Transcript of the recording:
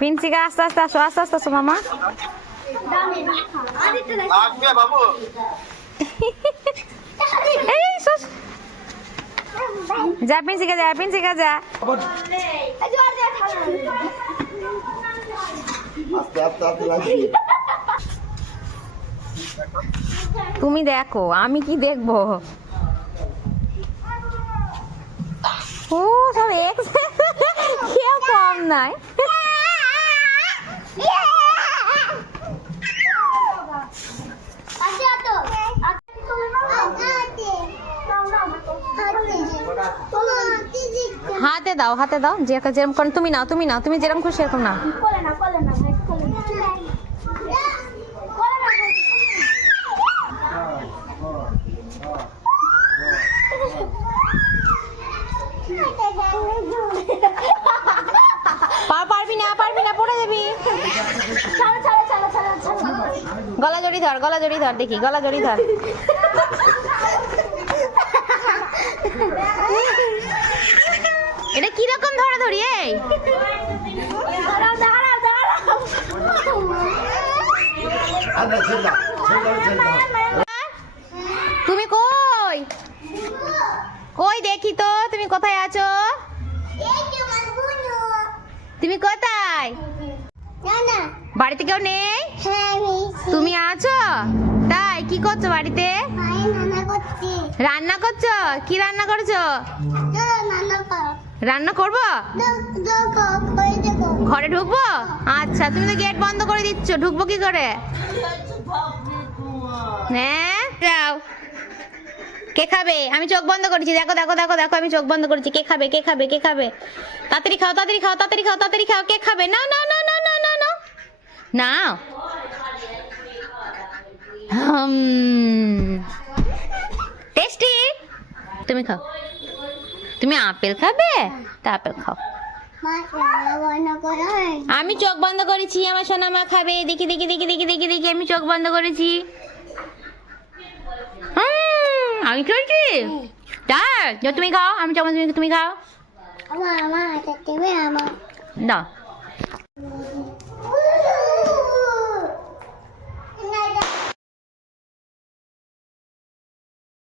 পিনসিকা আস্তে আস্তে আসো, আস্তে আস্তে আসো মামা। এই শুস যা পিনসিকা যা, পিনসিকা যা। তুমি দেখো আমি কি দেখবো। ও সব এক্স কেউ কম নাই। হাতে দাও, হাতে দাও, যেরকম করেন তুমি নাও, তুমি নাও, তুমি যেরকম খুশি সেরকম নাও। পারবি না, পারবি না, পড়ে যাবি। গলা জড়ি ধর, গলা জড়ি ধর, দেখি গলা জড়ি ধর। এটা কিরকম ধরাধরি? এই তুমি কই কই দেখি তো, তুমি কোথায় আছো? তুমি কোথায়? বাড়িতে কেউ নেই? তুমি আছো? তাই কি করছো বাড়িতে? রান্না করছো? কি রান্না করছো? রান্না করবো? ঘরে ঢুকবো? আচ্ছা, তুমি তো গেট বন্ধ করে দিচ্ছ, ঢুকবো কি করে? হ্যাঁ যাও। কে খাবে? আমি চোখ বন্ধ করেছি, দেখো দেখো দেখো দেখো, আমি চোখ বন্ধ করেছি। কে খাবে? কে খাবে? কে খাবে? তাড়াতাড়ি খাও, তাড়াতাড়ি খাও, তাড়াতাড়ি খাও, তাড়াতাড়ি খাও। কে খাবে? নাও নাও নাও নাও নাও নাও নাও নাও। টেস্টি। তুমি খাও। তুমি আপেল খাবে? তা আপেল খাও। আমি চোখ বন্ধ করেছি, আমার সোনা মা খাবে। দেখি দেখি দেখি দেখি দেখি দেখি, আমি চোখ বন্ধ করেছি। আমি খেয়েছি। তাই তুমি খাও, আমি চোখ বন্ধ, তুমি খাও। দাও।